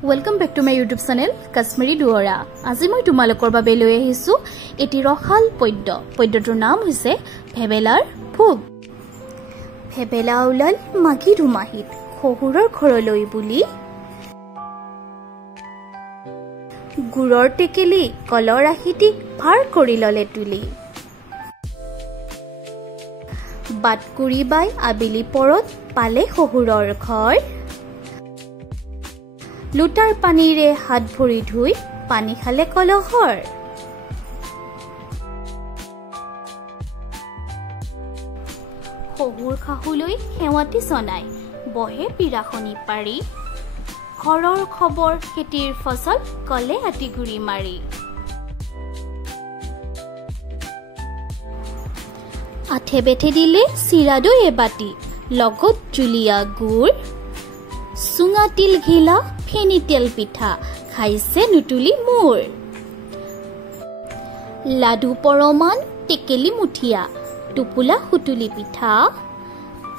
Welcome back to my YouTube channel Kashmiri Duora. আজি মই তোমালোকৰ বাবে লৈ আহিছো এটি ৰখাল পদ্য। পদ্যটোৰ নাম হৈছে ভেবেলাৰ ভোগ। ভেবেলা ওলাল মাঘী দুমাহিত শহুৰৰ ঘৰলৈ বুলি গুৰৰ টেকেলি কলৰ আখিটি ভাৰ কৰি ললে তুলি বাটকুৰি বাই আবেলি পৰত পালে শহুৰৰ ঘৰ লুটাৰ পানীৰে হাত ভৰি ধুই পানী খালে কলহৰ শহুৰ খাহুলৈ হেৱাতি চনাই বহে পিৰাখনি পাৰি ঘৰৰ খবৰ খেতিৰ ফসল কলে আটি গুৰি মাৰি আঠে বেঠে দিলে চিৰাদৈ এবাটি লগত জুলিয়া গুৰ সুঙা তিল ঘিলা ফেনি তেল পিঠা খাইছে নুতুলি মোৰ লাডু পৰমান টেকেলি মুঠিয়া টুপুলা হুতুলি পিঠা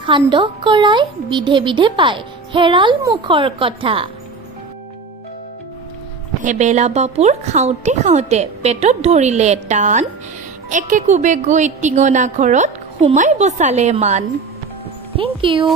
খান্দ কৰাই বিধে বিধে পায় হেৰাল মুখৰ কথা ভেবেলা বাপুৰ খাওঁতে খাওঁতে পেটত ধৰিলে টান একে কুবে গৈ টিঙনা ঘৰত সোমাই বসালে মান। Thank you.